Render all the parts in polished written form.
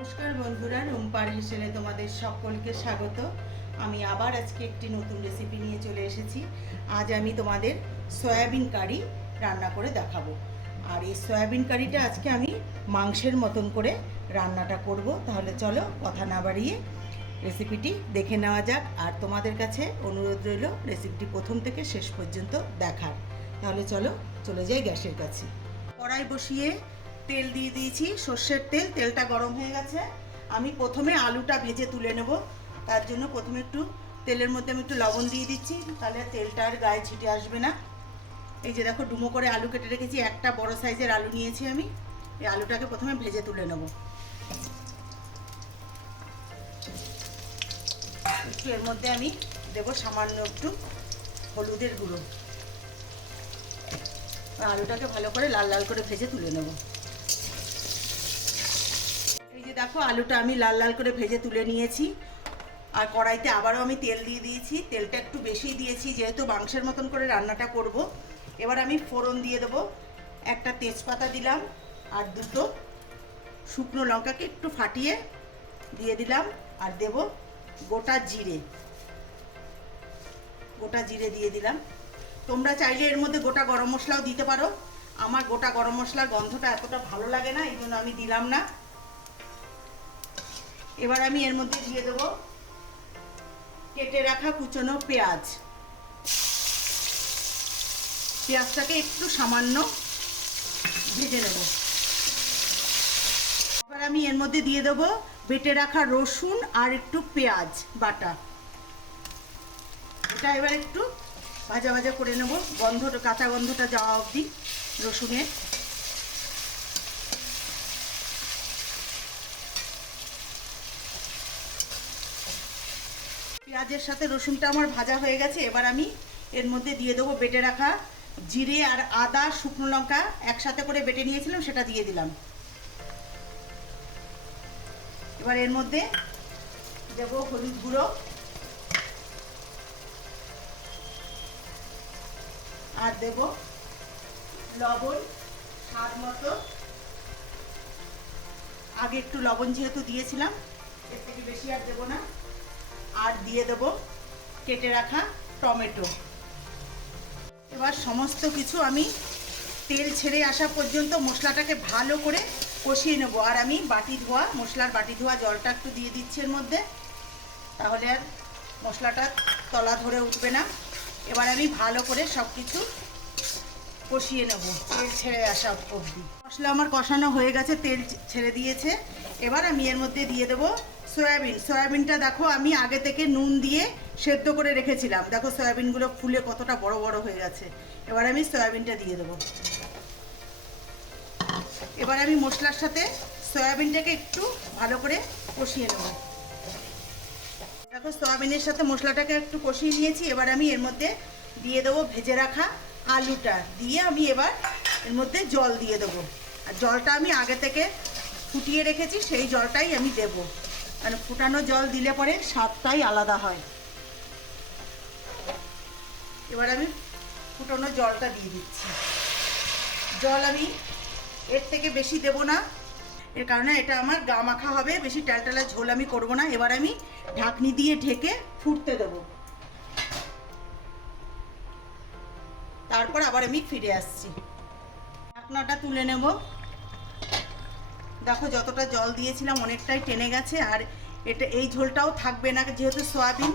নমস্কার বন্ধুরা, রুম্পার হেসেলে তোমাদের সকলকে স্বাগত। আমি আবার আজকে একটি নতুন রেসিপি নিয়ে চলে এসেছি। আজ আমি তোমাদের সয়াবিন কারি রান্না করে দেখাবো। আর এই সয়াবিন কারিটা আজকে আমি মাংসের মতন করে রান্নাটা করব। তাহলে চলো কথা না বাড়িয়ে রেসিপিটি দেখে নেওয়া যাক। আর তোমাদের কাছে অনুরোধ রইল রেসিপিটি প্রথম থেকে শেষ পর্যন্ত দেখার। তাহলে চলো চলে যাই গ্যাসের কাছে। কড়াই বসিয়ে তেল দিয়ে দিয়েছি, সর্ষের তেল। তেলটা গরম হয়ে গেছে। আমি প্রথমে আলুটা ভেজে তুলে নেব। তার জন্য প্রথমে একটু তেলের মধ্যে আমি একটু লবণ দিয়ে দিচ্ছি, তাহলে তেলটা আর গায়ে ছিটে আসবে না। এই যে দেখো, ডুমো করে আলু কেটে রেখেছি। একটা বড় সাইজের আলু নিয়েছি আমি। এই আলুটাকে প্রথমে ভেজে তুলে নেব। একটু এর মধ্যে আমি দেবো সামান্য একটু হলুদের গুঁড়ো। আলুটাকে ভালো করে লাল লাল করে ভেজে তুলে নেব। এই যে দেখো, আলুটা আমি লাল লাল করে ভেজে তুলে নিয়েছি। আর কড়াইতে আবারও আমি তেল দিয়ে দিয়েছি। তেলটা একটু বেশি দিয়েছি, যেহেতু মাংসের মতন করে রান্নাটা করব। এবার আমি ফোড়ন দিয়ে দেবো। একটা তেজপাতা দিলাম, আর দুটো শুকনো লঙ্কাকে একটু ফাটিয়ে দিয়ে দিলাম। আর দেব গোটা জিরে। গোটা জিরে দিয়ে দিলাম। তোমরা চাইলে এর মধ্যে গোটা গরম মশলাও দিতে পারো। আমার গোটা গরম মশলার গন্ধটা এতটা ভালো লাগে না, এই জন্য আমি দিলাম না। এবার আমি এর মধ্যে দিয়ে দেবো কেটে রাখা কুচনো পেঁয়াজ। পেঁয়াজটাকে একটু সামান্য ভেজে নেব। এবার আমি এর মধ্যে দিয়ে দেবো বেটে রাখা রসুন আর একটু পেঁয়াজ বাটা। এটা এবার একটু ভাজা ভাজা করে নেব, কাঁচা গন্ধটা যাওয়া অবধি রসুনের। পেঁয়াজের সাথে রসুনটা আমার ভাজা হয়ে গেছে। এবার আমি এর মধ্যে দিয়ে দেবো বেটে রাখা জিরে আর আদা, শুকনো লঙ্কা একসাথে করে বেটে নিয়েছিলাম, সেটা দিয়ে দিলাম। এবার এর মধ্যে দেবো হলুদ গুঁড়ো আর দেব লবণ স্বাদ মতো। আগে একটু লবণ যেহেতু দিয়েছিলাম, এর থেকে বেশি আর দেবো না। আর দিয়ে দেব কেটে রাখা টমেটো। এবার সমস্ত কিছু আমি তেল ছেড়ে আসা পর্যন্ত মশলাটাকে ভালো করে কষিয়ে নেব। আর আমি মশলার বাটি ধোয়া জলটা একটু দিয়ে দিচ্ছি এর মধ্যে, তাহলে আর মশলাটা তলা ধরে উঠবে না। এবার আমি ভালো করে সব কিছু কষিয়ে নেব তেল ছেড়ে আসা অবধি। মশলা আমার কষানো হয়ে গেছে, তেল ছেড়ে দিয়েছে। এবার আমি এর মধ্যে দিয়ে দেবো সয়াবিনটা দেখো, আমি আগে থেকে নুন দিয়ে সেদ্ধ করে রেখেছিলাম। দেখো সয়াবিনগুলো ফুলে কতটা বড় বড় হয়ে গেছে। এবার আমি সয়াবিনটা দিয়ে দেবো। এবার আমি মশলার সাথে সয়াবিনটাকে একটু ভালো করে কষিয়ে নেব। দেখো, সয়াবিনের সাথে মশলাটাকে একটু কষিয়ে নিয়েছি। এবার আমি এর মধ্যে দিয়ে দেবো ভেজে রাখা আলুটা। দিয়ে আমি এবার এর মধ্যে জল দিয়ে দেবো। আর জলটা আমি আগে থেকে ফুটিয়ে রেখেছি, সেই জলটাই আমি দেবো। মানে ফুটানো জল দিলে পরে স্বাদটাই আলাদা হয়। এবার আমি ফুটানো জলটা দিয়ে দিচ্ছি। জল আমি এর থেকে বেশি দেব না, এর কারণে এটা আমার গা মাখা হবে। বেশি টালটালা ঝোল আমি করব না। এবার আমি ঢাকনি দিয়ে ঢেকে ফুটতে দেব। তারপর আবার আমি ফিরে আসছি। ঢাকনাটা তুলে নেব। দেখো, যতটা জল দিয়েছিলাম অনেকটাই টেনে গেছে। আর এই ঝোলটাও থাকবে না, যেহেতু সয়াবিন,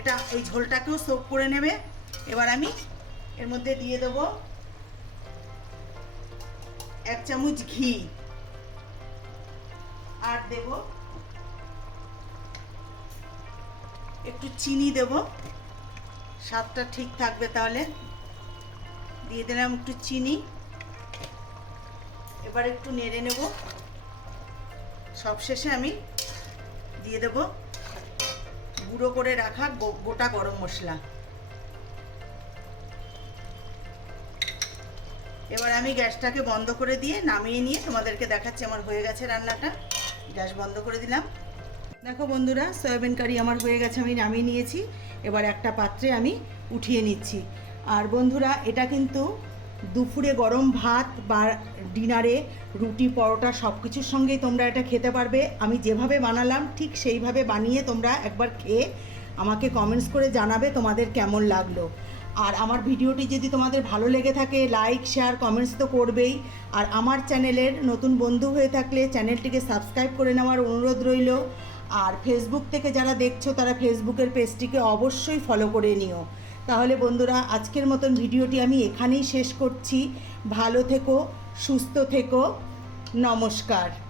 এটা এই ঝোলটাকেও সোক করে নেবে। এবার আমি এর মধ্যে দিয়ে দেব 1 চামচ ঘি। আর দেব একটু চিনি, দেব স্বাদটা ঠিক থাকবে। তাহলে দিয়ে দিলাম একটু চিনি। এবার একটু নেড়ে নেব। সবশেষে আমি দিয়ে দেব গুঁড়ো করে রাখা গোটা গরম মশলা। এবার আমি গ্যাসটাকে বন্ধ করে দিয়ে নামিয়ে নিয়ে তোমাদেরকে দেখাচ্ছি আমার হয়ে গেছে রান্নাটা। গ্যাস বন্ধ করে দিলাম। দেখো বন্ধুরা, সয়াবিন কারি আমার হয়ে গেছে, আমি নামিয়ে নিয়েছি। এবার একটা পাত্রে আমি উঠিয়ে নিচ্ছি। আর বন্ধুরা, এটা কিন্তু দুপুরে গরম ভাত বা ডিনারে রুটি পরোটা সব কিছুর সঙ্গেই তোমরা এটা খেতে পারবে। আমি যেভাবে বানালাম ঠিক সেইভাবে বানিয়ে তোমরা একবার খেয়ে আমাকে কমেন্টস করে জানাবে তোমাদের কেমন লাগলো। আর আমার ভিডিওটি যদি তোমাদের ভালো লেগে থাকে লাইক শেয়ার কমেন্টস তো করবেই। আর আমার চ্যানেলের নতুন বন্ধু হয়ে থাকলে চ্যানেলটিকে সাবস্ক্রাইব করে নেওয়ার অনুরোধ রইল। আর ফেসবুক থেকে যারা দেখছো তারা ফেসবুকের পেজটিকে অবশ্যই ফলো করে নিও। তাহলে বন্ধুরা, আজকের মতন ভিডিওটি আমি এখানেই শেষ করছি। ভালো থেকো, সুস্থ থেকো, নমস্কার।